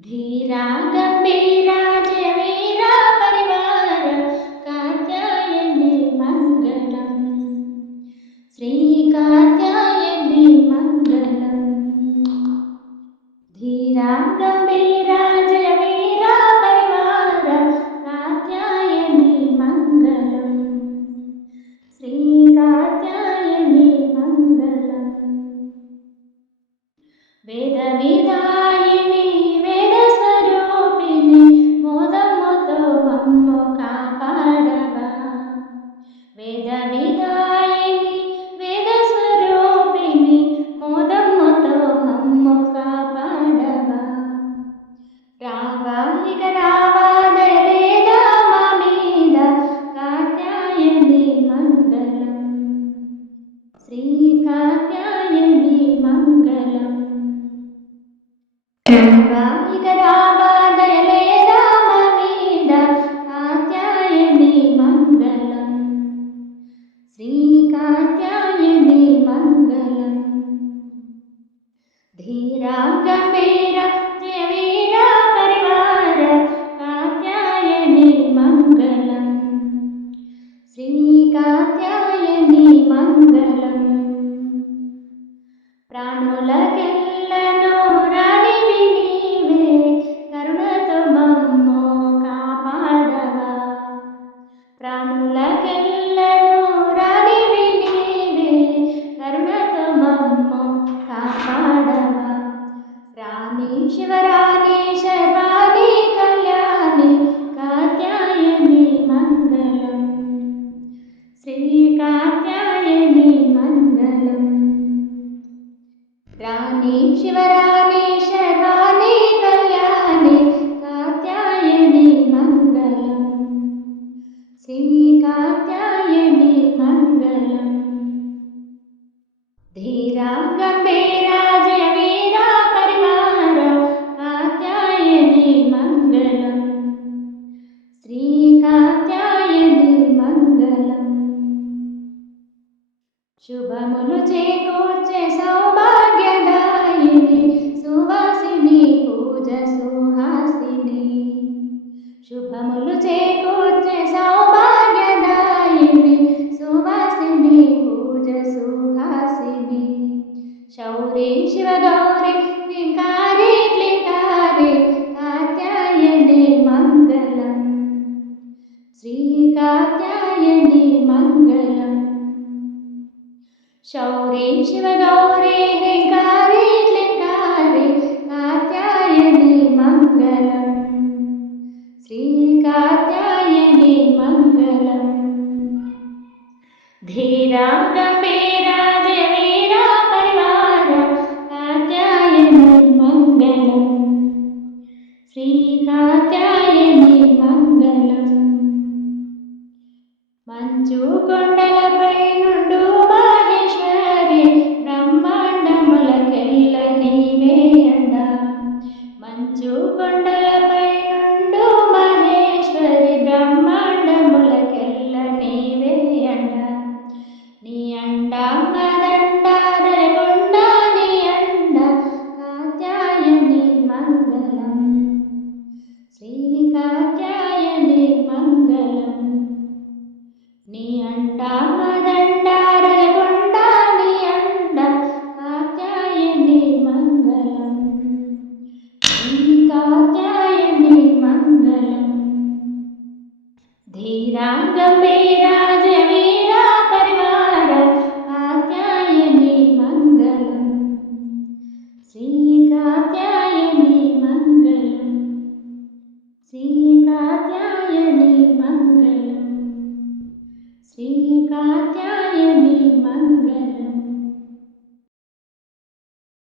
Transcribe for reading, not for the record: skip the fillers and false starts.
धीरा गंभीरा जय वीरा परिवार कात्यायनी मंगलम श्री कात्यायनी मंगलम। धीरा गंभीरा जय वीरा परिवार कात्यायनी मंगलम श्री कात्यायनी मंगलम। वेद विदायिनी वेद स्वरूपिणी मोदमुतो मम्मो कापाडवा। वेद विदायिनी वेद स्वरूपिणी मोदमुतो मम्मो कापाडवा। रावा इक रावा दयलेदा मा मीद कात्यायनी मंगलम श्री कात्यायनी मंगलम। रावा इक रावा दयलेदा मा मीद कात्यायनी मंगलम श्री कात्यायनी मंगलम। धीरा गंभीरा जय वीरा परिवार कात्यायनी मंगलम श्री कात्यायनी मंगलम। प्राणुलकेल्लनु राणिवि नीवे करुणतो मम्मो कापाडवा। प्राणुलकेल्लनु राणिवि नीवे करुणतो मम्मो कापाडवा। रानी शिवरानी शर्वाणी कल्याणी कात्यायनी मंगलम श्री कात्यायनी मंगलम। रानी शिवरानी शर्वाणी कल्याणी कात्यायनी मंगलम श्री कात्यायनी मंगलम। धीरा गंभीरा जय वीरा परिवार कात्यायनी मंगलम श्री कात्यायनी मंगलम। शुभमुलु చేకూర్చే సౌభాగ్యదాయిని సువాసిని పూజ సుహాసిని। శుభములు చేకూర్చే సౌభాగ్యదాయిని సువాసిని పూజ సుహాసిని। శౌరి శివగౌరి క్లింకారి క్లింకారి కాత్యాయని మంగళం శ్రీ కాత్యాయని మంగళం। शौरी शिवगौरी ह्रींकारी क्लिंकारी कात्यायनी मंगलम श्री कात्यायनी मंगलम। धीरा गंभीरा जय वीरा परिवार कात्यायनी मंगलम श्री कात्यायनी मंगलम। मंचु కొండలపై నుండు మహేశ్వరి బ్రహ్మాండములకెల్ల నీవే అండ। మంచు కొండలపై నుండు మహేశ్వరి బ్రహ్మాండములకెల్ల నీవే అండ। నీ అండ మదండ దయకొండ నీ అండ కాత్యాయని మంగళం శ్రీ కాత్యాయని మంగళం। నీ అండ మదండ రయకొండ నీ అండ కాత్యాయని మంగళం శ్రీ కాత్యాయని మంగళం। ధీరా గంభీరా జయ వీరా